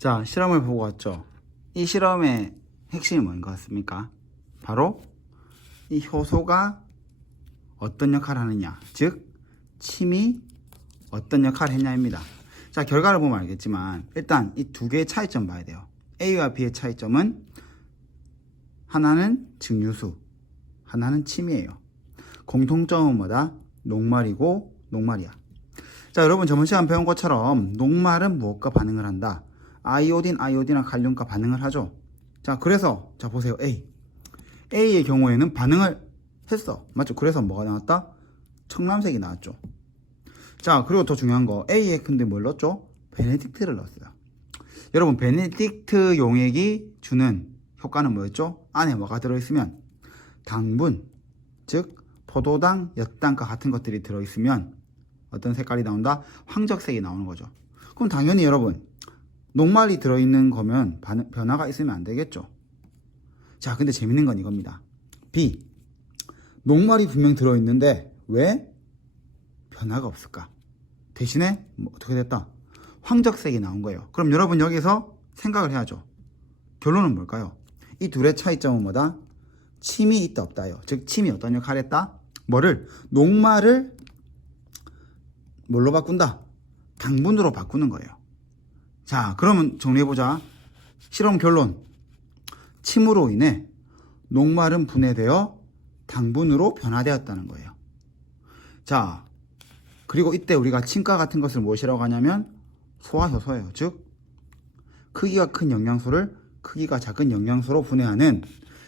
자, 실험을 보고 왔죠. 이 실험의 핵심이 뭔 것 같습니까? 바로 이 효소가 어떤 역할을 하느냐, 즉 침이 어떤 역할을 했냐입니다. 자, 결과를 보면 알겠지만 일단 이 두 개의 차이점 봐야 돼요. A와 B의 차이점은 하나는 증류수, 하나는 침이에요. 공통점은 뭐다? 녹말이고 녹말이야. 자, 여러분 저번 시간 배운 것처럼 녹말은 무엇과 반응을 한다? 아이오딘과 칼륨과 반응을 하죠. 자, 그래서 자 보세요. A의 경우에는 반응을 했어. 맞죠? 그래서 뭐가 나왔다? 청藍색이 나왔죠. 자, 그리고 더 중요한 거, A에 근데 뭘 넣었죠? 베네딕트를 넣었어요. 여러분, 베네딕트 용액이 주는 효과는 뭐였죠? 안에 뭐가 들어있으면 당분, 즉 포도당, 엿당과 같은 것들이 들어있으면 어떤 색깔이 나온다? 황적색이 나오는 거죠. 그럼 당연히 여러분, 녹말이 들어있는 거면 변화가 있으면 안 되겠죠. 자, 근데 재밌는 건 이겁니다. B, 녹말이 분명 들어있는데 왜 변화가 없을까? 대신에 어떻게 됐다? 황적색이 나온 거예요. 그럼 여러분 여기서 생각을 해야죠. 결론은 뭘까요? 이 둘의 차이점은 뭐다? 침이 있다 없다요. 즉 침이 어떤 역할을 했다? 뭐를? 녹말을 뭘로 바꾼다? 당분으로 바꾸는 거예요. 자, 그러면 정리해보자. 실험 결론. 침으로 인해 녹말은 분해되어 당분으로 변화되었다는 거예요. 자, 그리고 이때 우리가 침과 같은 것을 무엇이라고 하냐면 소화효소예요. 즉 크기가 큰 영양소를 크기가 작은 영양소로 분해하는,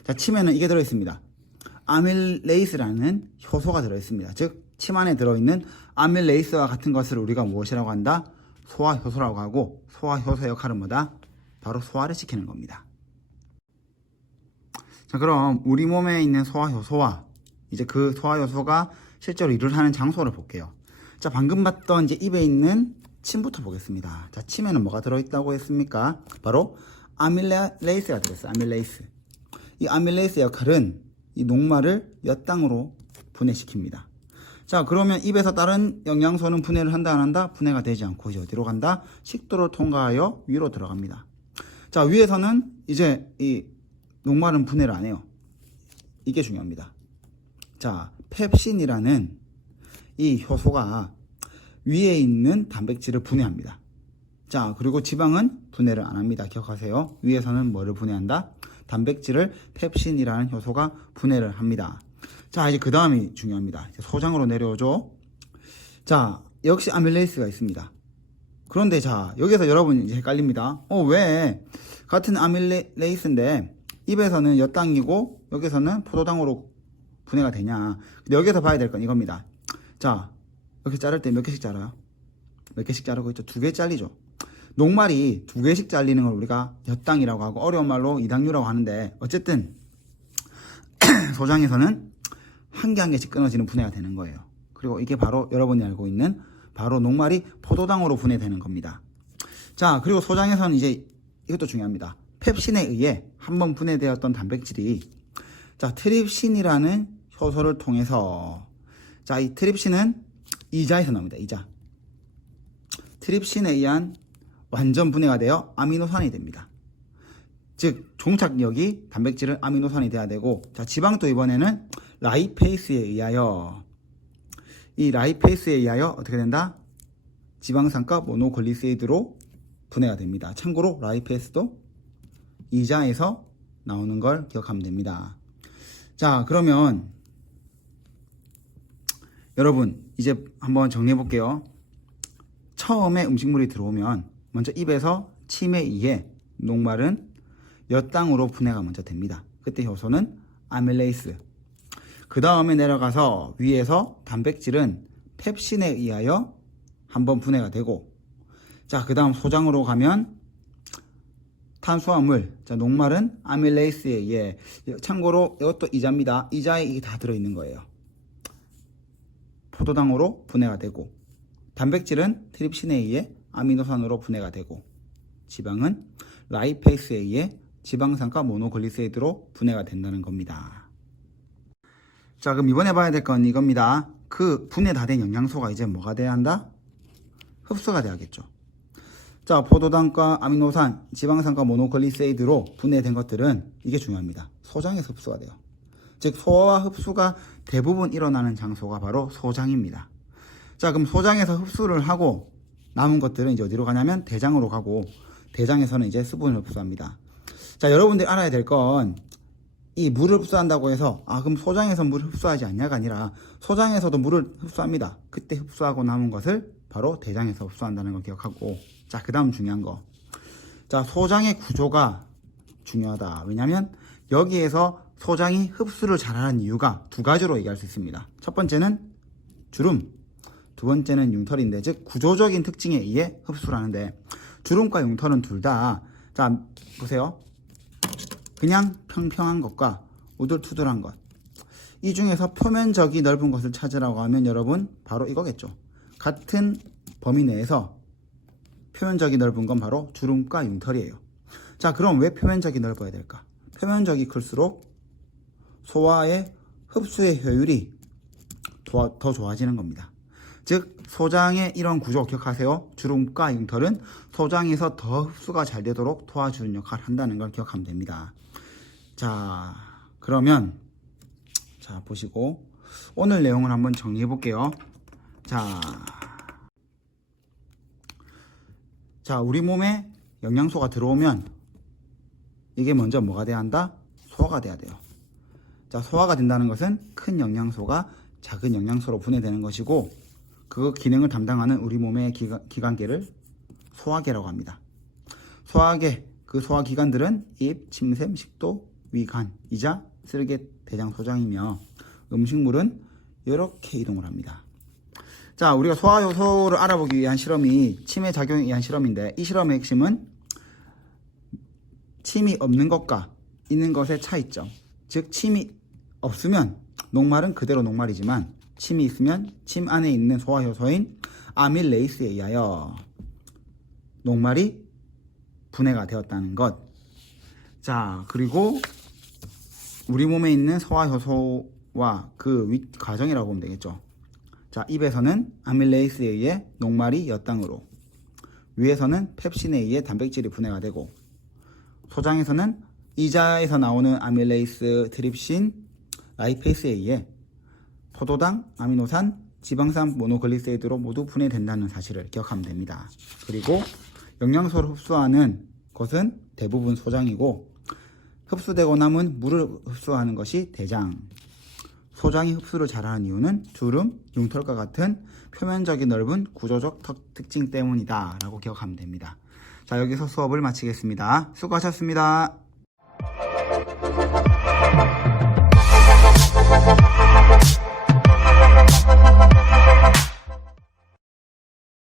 자, 침에는 이게 들어있습니다. 아밀레이스라는 효소가 들어있습니다. 즉 침 안에 들어있는 아밀레이스와 같은 것을 우리가 무엇이라고 한다? 소화효소라고 하고, 소화효소의 역할은 뭐다? 바로 소화를 시키는 겁니다. 자, 그럼 우리 몸에 있는 소화효소와 이제 그 소화효소가 실제로 일을 하는 장소를 볼게요. 자, 방금 봤던 이제 입에 있는 침부터 보겠습니다. 자, 침에는 뭐가 들어있다고 했습니까? 바로 아밀레이스가 들어있어요. 아밀레이스. 이 아밀레이스의 역할은 이 녹말을 엿당으로 분해시킵니다. 자, 그러면 입에서 다른 영양소는 분해를 한다 안 한다? 분해가 되지 않고 이제 어디로 간다? 식도를 통과하여 위로 들어갑니다. 자, 위에서는 이제 이 녹말은 분해를 안 해요. 이게 중요합니다. 자, 펩신이라는 이 효소가 위에 있는 단백질을 분해합니다. 자, 그리고 지방은 분해를 안 합니다. 기억하세요. 위에서는 뭐를 분해한다? 단백질을 펩신이라는 효소가 분해를 합니다. 자, 이제 그 다음이 중요합니다. 이제 소장으로 내려오죠. 자, 역시 아밀레이스가 있습니다. 그런데 자, 여기서 여러분 이제 헷갈립니다. 왜 같은 아밀레이스인데 입에서는 엿당이고 여기서는 포도당으로 분해가 되냐? 근데 여기서 봐야 될 건 이겁니다. 자, 이렇게 자를 때 몇 개씩 자라요? 몇 개씩 자르고 있죠? 2개 잘리죠. 녹말이 2개씩 잘리는 걸 우리가 엿당이라고 하고 어려운 말로 이당류라고 하는데, 어쨌든 소장에서는 한 개 한 개씩 끊어지는 분해가 되는 거예요. 그리고 이게 바로 여러분이 알고 있는 바로 녹말이 포도당으로 분해되는 겁니다. 자, 그리고 소장에서는 이제 이것도 중요합니다. 펩신에 의해 한번 분해되었던 단백질이 자, 트립신이라는 효소를 통해서, 자, 이 트립신은 이자에서 나옵니다. 이자. 트립신에 의한 완전 분해가 되어 아미노산이 됩니다. 즉 종착역이 단백질은 아미노산이 돼야 되고, 자, 지방도 이번에는 라이페이스에 의하여, 이 라이페이스에 의하여 어떻게 된다? 지방산과 모노글리세이드로 분해가 됩니다. 참고로 라이페이스도 이자에서 나오는 걸 기억하면 됩니다. 자, 그러면 여러분 이제 한번 정리해 볼게요. 처음에 음식물이 들어오면 먼저 입에서 침에 의해 녹말은 엿당으로 분해가 먼저 됩니다. 그때 효소는 아밀레이스. 그 다음에 내려가서 위에서 단백질은 펩신에 의하여 한번 분해가 되고, 자, 그 다음 소장으로 가면 탄수화물, 자, 녹말은 아밀레이스에 의해, 참고로 이것도 이자입니다. 이자에 이게 다 들어있는 거예요. 포도당으로 분해가 되고, 단백질은 트립신에 의해 아미노산으로 분해가 되고, 지방은 라이페이스에 의해 지방산과 모노글리세이드로 분해가 된다는 겁니다. 자, 그럼 이번에 봐야 될 건 이겁니다. 그 분해 다 된 영양소가 이제 뭐가 돼야 한다? 흡수가 돼야겠죠. 자, 포도당과 아미노산, 지방산과 모노글리세이드로 분해된 것들은 이게 중요합니다. 소장에서 흡수가 돼요. 즉 소화와 흡수가 대부분 일어나는 장소가 바로 소장입니다. 자, 그럼 소장에서 흡수를 하고 남은 것들은 이제 어디로 가냐면 대장으로 가고, 대장에서는 이제 수분을 흡수합니다. 자, 여러분들이 알아야 될 건 이 물을 흡수한다고 해서 그럼 소장에서 물을 흡수하지 않냐가 아니라 소장에서도 물을 흡수합니다. 그때 흡수하고 남은 것을 바로 대장에서 흡수한다는 걸 기억하고, 자, 그 다음 중요한 거. 자, 소장의 구조가 중요하다. 왜냐면 여기에서 소장이 흡수를 잘하는 이유가 두 가지로 얘기할 수 있습니다. 첫 번째는 주름, 두 번째는 융털인데, 즉 구조적인 특징에 의해 흡수를 하는데, 주름과 융털은 둘 다, 자, 보세요. 그냥 평평한 것과 우둘투둘한 것, 이 중에서 표면적이 넓은 것을 찾으라고 하면 여러분 바로 이거겠죠. 같은 범위 내에서 표면적이 넓은 건 바로 주름과 융털이에요. 자, 그럼 왜 표면적이 넓어야 될까? 표면적이 클수록 소화의 흡수의 효율이 더 좋아지는 겁니다. 즉 소장의 이런 구조 기억하세요. 주름과 융털은 소장에서 더 흡수가 잘 되도록 도와주는 역할을 한다는 걸 기억하면 됩니다. 자, 그러면 자, 보시고 오늘 내용을 한번 정리해 볼게요. 자, 우리 몸에 영양소가 들어오면 이게 먼저 뭐가 돼야 한다? 소화가 돼야 돼요. 자, 소화가 된다는 것은 큰 영양소가 작은 영양소로 분해되는 것이고, 그 기능을 담당하는 우리 몸의 기관계를 소화계라고 합니다. 소화계, 그 소화기관들은 입, 침샘, 식도, 위, 간이자 쓸개, 대장, 소장이며, 음식물은 이렇게 이동을 합니다. 자, 우리가 소화 요소를 알아보기 위한 실험이 침의 작용에 의한 실험인데, 이 실험의 핵심은 침이 없는 것과 있는 것의 차이점. 즉 침이 없으면 녹말은 그대로 녹말이지만 침이 있으면 침 안에 있는 소화 효소인 아밀레이스에 의하여 녹말이 분해가 되었다는 것. 자, 그리고 우리 몸에 있는 소화 효소와 그 과정이라고 보면 되겠죠. 자, 입에서는 아밀레이스에 의해 녹말이 엿당으로, 위에서는 펩신에 의해 단백질이 분해가 되고, 소장에서는 이자에서 나오는 아밀레이스, 트립신, 라이페이스에 의해 포도당, 아미노산, 지방산, 모노글리세이드로 모두 분해된다는 사실을 기억하면 됩니다. 그리고 영양소를 흡수하는 것은 대부분 소장이고, 흡수되고 남은 물을 흡수하는 것이 대장. 소장이 흡수를 잘하는 이유는 주름, 융털과 같은 표면적이 넓은 구조적 특징 때문이다 라고 기억하면 됩니다. 자, 여기서 수업을 마치겠습니다. 수고하셨습니다.